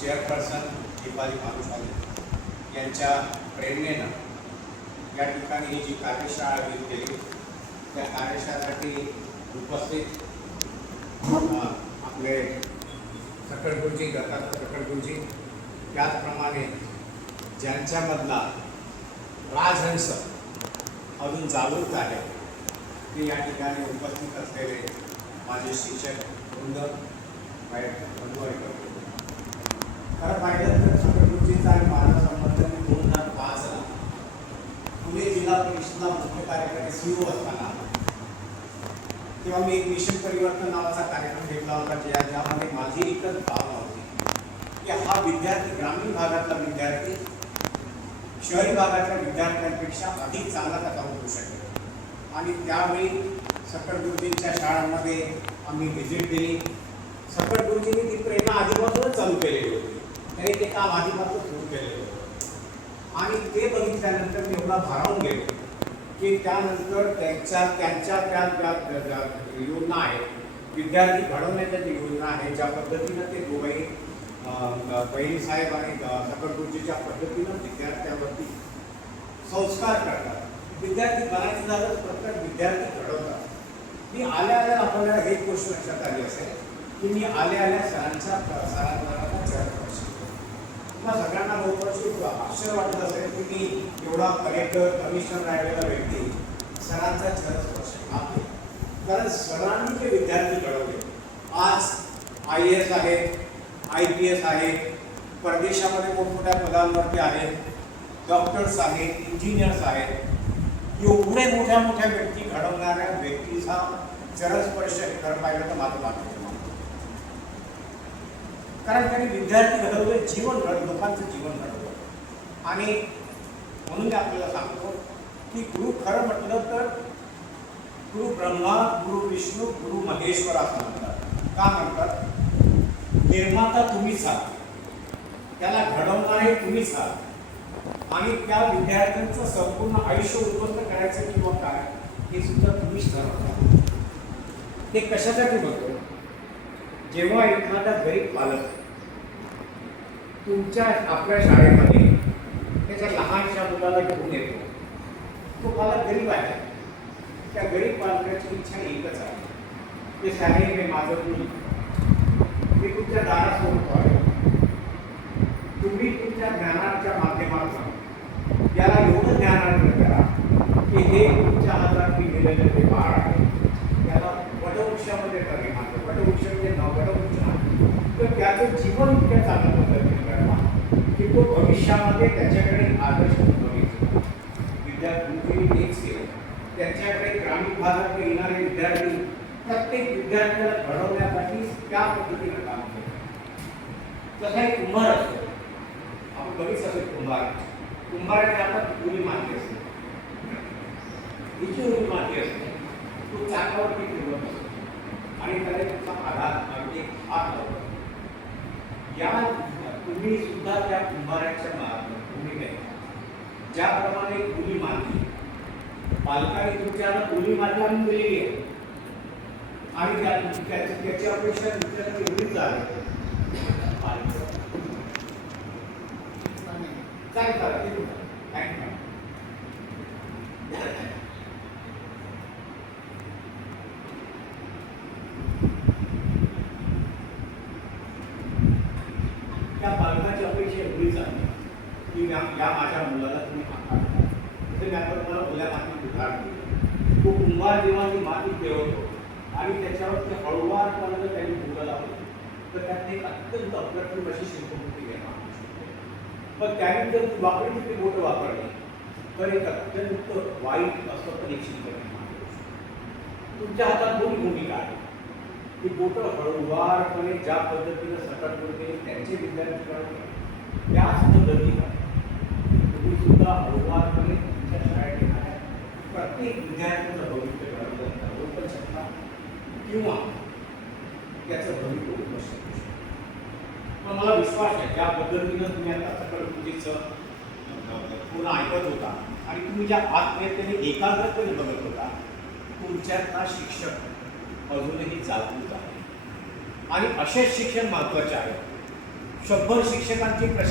Chairperson Deepali Bhanushali यांच्या प्रेरणेनं या ठिकाणी ही जी कार्यशाळा आयोजित केली त्या कार्यशाळेसाठी उपस्थित आपले सकटगुरुजी, दत्तात्रय सकटगुरुजी, त्याचप्रमाणे ज्यांच्यामधला राजहंस अजून जागृत आहे ते या ठिकाणी उपस्थित असलेले माझे शिक्षक वृंद, बंधू आणि करतो. खरं पाहिलं तर सकटगुरुजींचा आणि माझा संबंध 2005ला पुणे जिल्हा परिषदला मुख्य कार्यकारी CEO असताना तेव्हा मी एक मिशन परिवर्तन नावाचा कार्यक्रम घेतला होता ज्यामध्ये माझी एकच भावना होती की हा विद्यार्थी ग्रामीण भागातला विद्यार्थी शहरी भागातल्या विद्यार्थ्यांपेक्षा अधिक चांगला कसा होऊ शकेल. आणि त्यावेळी सकटगुरुजींच्या शाळांमध्ये आम्ही व्हिजिट दिली. सकटगुरुजींनी ती प्रेरणा आधीपासूनच चालू केलेली होती, तरी ते काम आधीपासून सुरू केलेलं होतं. आणि ते बघितल्यानंतर मी एवढा भारावून गेलो की त्यानंतर त्यांच्या त्या योजना आहेत, विद्यार्थी घडवण्याच्या ज्या योजना आहेत, ज्या पद्धतीनं ते दोघंही बहिणी साहेब आणि सकटगुरुजीच्या पद्धतीनं विद्यार्थ्यांवरती संस्कार करतात. विद्यार्थी बनायचं झालं प्रत्येक विद्यार्थी घडवतात. मी आल्या आपल्याला एक गोष्ट लक्षात आली असेल की मी आल्या सरांच्या मला सगळ्यांना बहुपर्षी आश्चर्य वाटत असेल की मी एवढा कलेक्टर कमिशनर राहिलेला व्यक्ती सरांचा स्पर्श आहे. कारण सरांनी जे विद्यार्थी घडवले आज IAS आहेत, IPS आहेत, परदेशामध्ये मोठमोठ्या पदांवरती आहेत, डॉक्टर्स आहेत, इंजिनियर्स आहेत, एवढे मोठ्या व्यक्ती घडवणाऱ्या व्यक्तीचा चरणस्पर्श खरं पाहिलं तर माझं मानतो. कारण त्यांनी विद्यार्थी घडवले, लोकांचं जीवन घडवलं. आणि म्हणून मी आपल्याला सांगतो की गुरु खरं म्हटलं तर गुरु ब्रह्मा, गुरु विष्णू, गुरु महेश्वर असं म्हणतात. का म्हणतात? निर्माता तुम्हीच आहात, त्याला घडवणारे तुम्हीच आहात, आणि त्या विद्यार्थ्यांचं संपूर्ण आयुष्य उद्ध्वस्त करायचं किंवा काय हे सुद्धा तुम्हीच ठरवता. ते कशासाठी बघतो? जेव्हा एखादा गरीब पालक तुमच्या आपल्या शाळेमध्ये त्याच्या लहानशा मुलाला घेऊन येतो, तो पालक गरीब आहे. त्या गरीब पालकाची इच्छा एकच आहे की साहेब हे माझं मुल मी तुमच्या दारात सोडतो आहे, तुम्ही तुमच्या ज्ञानाच्या माध्यमातून याला एवढं ज्ञानार्जन करा की हे तुमच्या हातात मी दिलेलं ते बाळ आहे त्याला वटवृक्षामध्ये कमी मानतो. वटवृक्ष म्हणजे वटवृक्ष तर त्याचं जीवन इतक्या चांगल्या पद्धतीने करा की तो भविष्यामध्ये त्याच्याकडे आदर्श बघितला. विद्यार्थी तेच केलं. त्यांच्याकडे ग्रामीण भागात येणारे विद्यार्थी प्रत्येक विद्यार्थ्याला घडवण्यासाठी त्या पद्धतीने काम केलं. तसा एक कुंभार असतो, आपण बघितलं असेल कुंभाराने आता उडी मारली असते, हिची उडी मारली असते, तो चाकावरती फिरवत असतो आणि त्याला त्याचा आधार म्हणजे हात लावतो. या तुम्ही सुद्धा त्या कुंभाराच्या भूमिकेत ज्याप्रमाणे उडी मारली, पालकांनी तुमच्याला उडी मारली आणि दिलेली आहे आणि त्याची अपेक्षा तुमच्याकडे एवढीच आहे त्या पालकाची अपेक्षा एवढीच आहे की या माझ्या मुलाला तुम्ही हाताळता. जसे मी आता तुम्हाला ओल्या मातीत उदाहरण दिलं, तो कुंभार जेव्हा ती माती फिरवतो आणि त्याच्यावर ते हळूवारपणे त्यांनी बोटं लावली तर त्यात एक अत्यंत अप्रतिम अशी शिल्पकृती निर्माण होऊ शकते. पण त्याने जर वापरली ती बोटं वापरली तर एक अत्यंत वाईट असं पण एक शिल्प निर्माण होऊ शकते. तुमच्या हातात दोन भूमिका आहेत. ती बोटं हळूवारपणे ज्या पद्धतीनं सकटगुरुजींनी त्यांचे विद्यार्थी घडवले त्याच पद्धतीनं तुम्ही सुद्धा हळूवारपणे तुमच्या शाळेत येणाऱ्या प्रत्येक विद्यार्थ्याचं भविष्य घडवू पण शकता किंवा त्याचं भविष्य होऊ शकतो. पण मला विश्वास आहे ज्या पद्धतीनं तुम्ही आता सकटगुरुजींचं पूर्ण ऐकत होता आणि तुम्ही ज्या आत्मीयतेने एकाग्रतेने बघत होता, तुमच्यातला शिक्षक अजूनही जागृत आहे आणि असेच शिक्षण महत्त्वाचे आहे. 100 शिक्षकांची